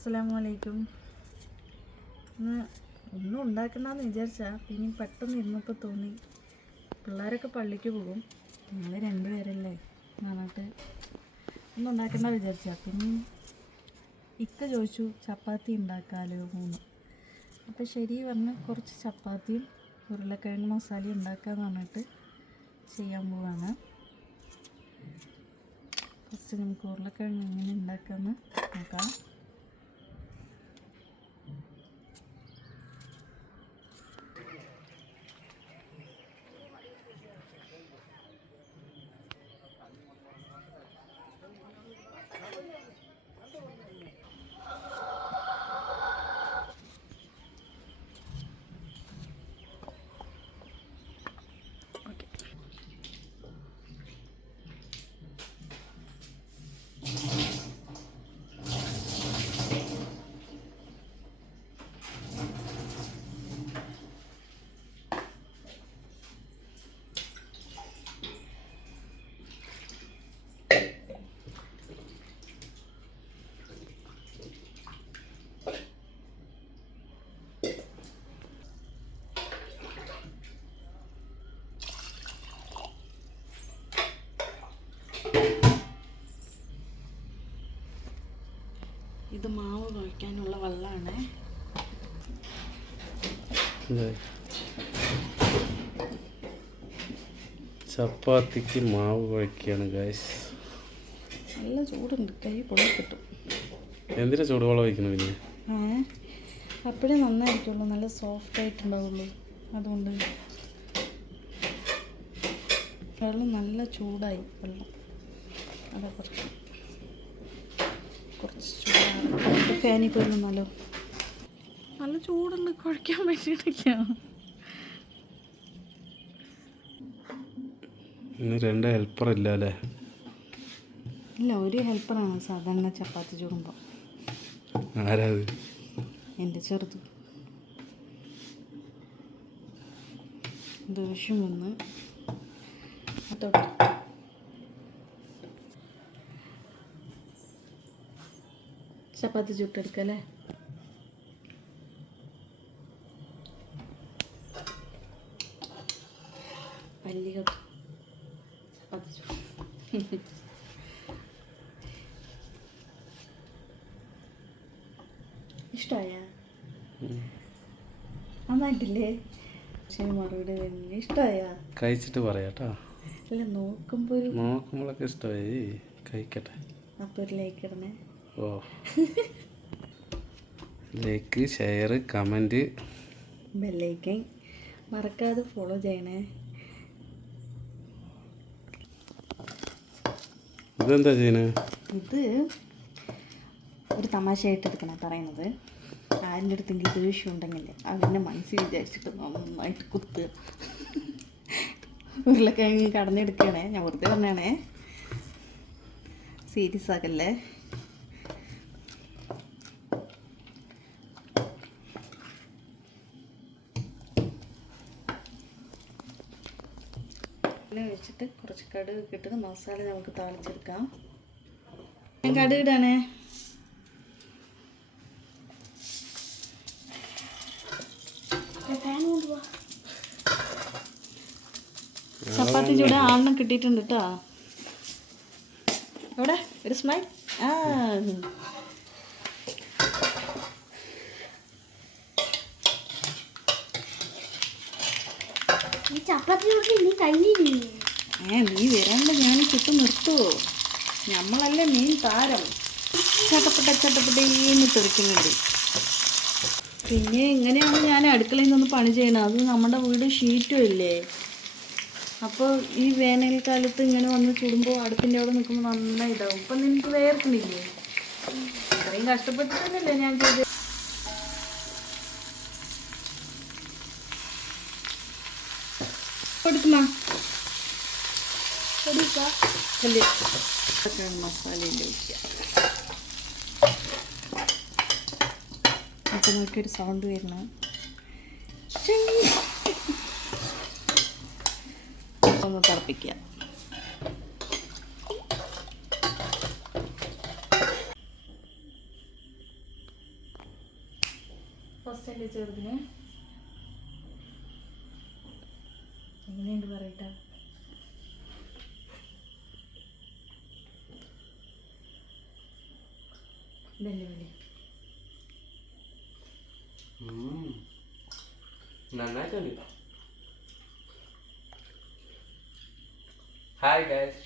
അസ്സലാമലൈക്കും. ഇന്ന് ഒന്നും ഉണ്ടാക്കണ്ടെന്ന് വിചാരിച്ചാൽ പിന്നെ പെട്ടെന്ന് ഇരുന്നപ്പോൾ തോന്നി പിള്ളേരൊക്കെ പള്ളിക്ക് പോകും, ഞങ്ങൾ രണ്ടുപേരല്ലേ എന്നിട്ട് ഒന്നും ഉണ്ടാക്കണ്ട വിചാരിച്ചാൽ പിന്നെ ഇക്ക ചോദിച്ചു ചപ്പാത്തി ഉണ്ടാക്കാമല്ലോ മൂന്ന്. അപ്പോൾ ശരി പറഞ്ഞ് കുറച്ച് ചപ്പാത്തിയും ഉരുളക്കിഴങ്ങ് മസാലയും ഉണ്ടാക്കാമെന്ന് പറഞ്ഞിട്ട് ചെയ്യാൻ പോവാണ്. ഫസ്റ്റ് നമുക്ക് ഉരുളക്കിഴങ്ങ് എങ്ങനെ ഉണ്ടാക്കാമെന്ന് നോക്കാം. ഇത് മാവ് കുഴയ്ക്കാനുള്ള വെള്ളമാണ്. ചപ്പാത്തിക്ക് മാവ് കുഴയ്ക്കുകയാണ് ഗൈസ്. നല്ല ചൂടുണ്ട്, കൈ പൊള്ളിക്കിട്ടും. എന്തിനാ ചൂടുവെള്ളം ഒഴിക്കണം പിന്നെ? അപ്പോഴേ നന്നായിരിക്കുള്ളൂ, നല്ല സോഫ്റ്റ് ആയിട്ടുണ്ടാവുള്ളൂ. അതുകൊണ്ട് വെള്ളം നല്ല ചൂടായി, വെള്ളം അതാ കുറച്ച് ചൂടാണ്. ഫാനിൽ പോയി നിന്നാലോ, നല്ല ചൂടുണ്ട്, കുഴയ്ക്കാൻ പറ്റിയിട്ടില്ല. ഇന്ന് രണ്ട് ഹെൽപ്പർ ഇല്ല അല്ലേ? ഇല്ല, ഒരു ഹെൽപ്പറാണ് സാധാരണ ചപ്പാത്തി ചൂടുമ്പോൾ. ആരാ? എൻ്റെ ചെറുത് ദേഷ്യം വന്ന് അതോട്ട് ചപ്പാത്തി ചുട്ടെടുക്കല്ലേ. പല്ലി കത്ത് ചപ്പാത്തി ചുട്ട് ഇഷ്ടമായ നന്നായിട്ടില്ലേ? ശരി, മറുപടി തന്നെ. ഇഷ്ടമായ കഴിച്ചിട്ട് പറയാട്ടോ. അല്ല, നോക്കുമ്പോഴൊക്കെ ഇഷ്ടമായി, കഴിക്കട്ടെ. അപ്പോൾ ഒരു ലൈക്ക് ഇടണേ. ഓ, ലൈക്ക്, ഷെയർ, കമൻറ്റ്, ബെല്ലൈക്കൻ മറക്കാതെ ഫോളോ ചെയ്യണേ. ഇതെന്താ ചെയ്യണേ? ഇത് ഒരു തമാശയായിട്ട് എടുക്കണം പറയുന്നത്. ആരുടെ അടുത്തെങ്കിലും ദേഷ്യം ഉണ്ടെങ്കിൽ അതിൻ്റെ മനസ്സിൽ വിചാരിച്ചിട്ട് നന്നായിട്ട് കുത്തുക. ഉരുളക്കിഴങ്ങ് കടന്നെടുക്കുകയാണേ, ഞാൻ വെറുതെ പറഞ്ഞാണേ, സീരിയസ് ആക്കല്ലേ. വെച്ചിട്ട് കുറച്ച് കടുക് ഇട്ടിട്ട് മസാല നമുക്ക് താളിച്ചെടുക്കാം. ഞാൻ കടുക് ഇടാണേ. ചപ്പാത്തി ചൂടാ ആണെണ്ണം കിട്ടിയിട്ടുണ്ട് കേട്ടോ. എവിടെ ഒരു സ്മൈൽ. നീ വരാണ്ട് ഞാൻ ചുറ്റും നിർത്തുവോ? നമ്മളല്ലേ മെയിൻ താരം. ചട്ടപ്പെട്ടേന്ന് തെറിക്കുന്നുണ്ട്. പിന്നെ എങ്ങനെയാണ് ഞാൻ അടുക്കളയിൽ നിന്ന് പണി ചെയ്യണം? അത് നമ്മുടെ വീട് ഷീറ്റും ഇല്ലേ. അപ്പോൾ ഈ വേനൽക്കാലത്ത് ഇങ്ങനെ വന്ന് ചുടുമ്പോൾ അടുപ്പിൻ്റെ അവിടെ നിൽക്കുമ്പോൾ നന്നായി ഇതാവും. ഇപ്പം നിനക്ക് വേർക്കുന്നില്ലേ? അത്രയും കഷ്ടപ്പെട്ടിട്ടല്ലേ ഞാൻ ചെയ്ത്. കൊടുക്കുമോ? മസാലയിൻ്റെ ഒഴിക്കാം. അപ്പോൾ നോക്കിയൊരു സൗണ്ട് വരുന്ന ഒന്ന് തിളപ്പിക്കുക. ഫസ്റ്റ് എൻ്റെ ചെറുതിന് എങ്ങനെയുണ്ട് പറയട്ടാ. ഇതല്ലേ വിളി. നന്നായിട്ടുണ്ട്. Hi guys.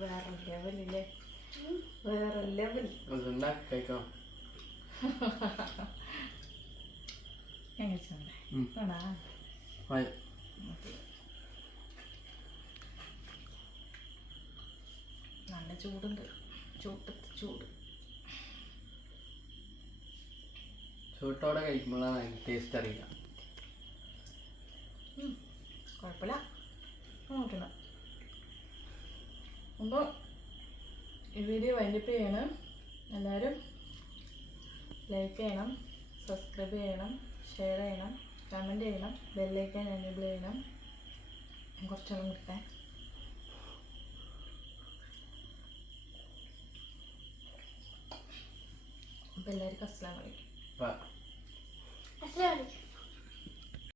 വേറെ ലെവലില്ലേ, വേറെ ലെവൽ. അതുണ്ടാക്കി കഴിക്കാം. എങ്ങനെ ആണാ? നല്ല ചൂടുണ്ട്, ചൂട്. ചൂട്ടോടെ കഴിക്കുമ്പോഴാണ് അതിന് ടേസ്റ്റ് അറിയില്ല. കുഴപ്പമില്ല, നോക്കണം. അപ്പോൾ ഈ വീഡിയോ വൈൻഡപ്പ് ചെയ്യണം. എല്ലാവരും ലൈക്ക് ചെയ്യണം, സബ്സ്ക്രൈബ് ചെയ്യണം, ഷെയർ ചെയ്യണം, കമൻറ്റ് ചെയ്യണം, ബെല്ലൈക്കൻ എനേബിൾ ചെയ്യണം. കുറച്ചൊന്നും കിട്ടേ. അപ്പോൾ എല്ലാവർക്കും അസ്സലാമു അലൈക്കും. Bye.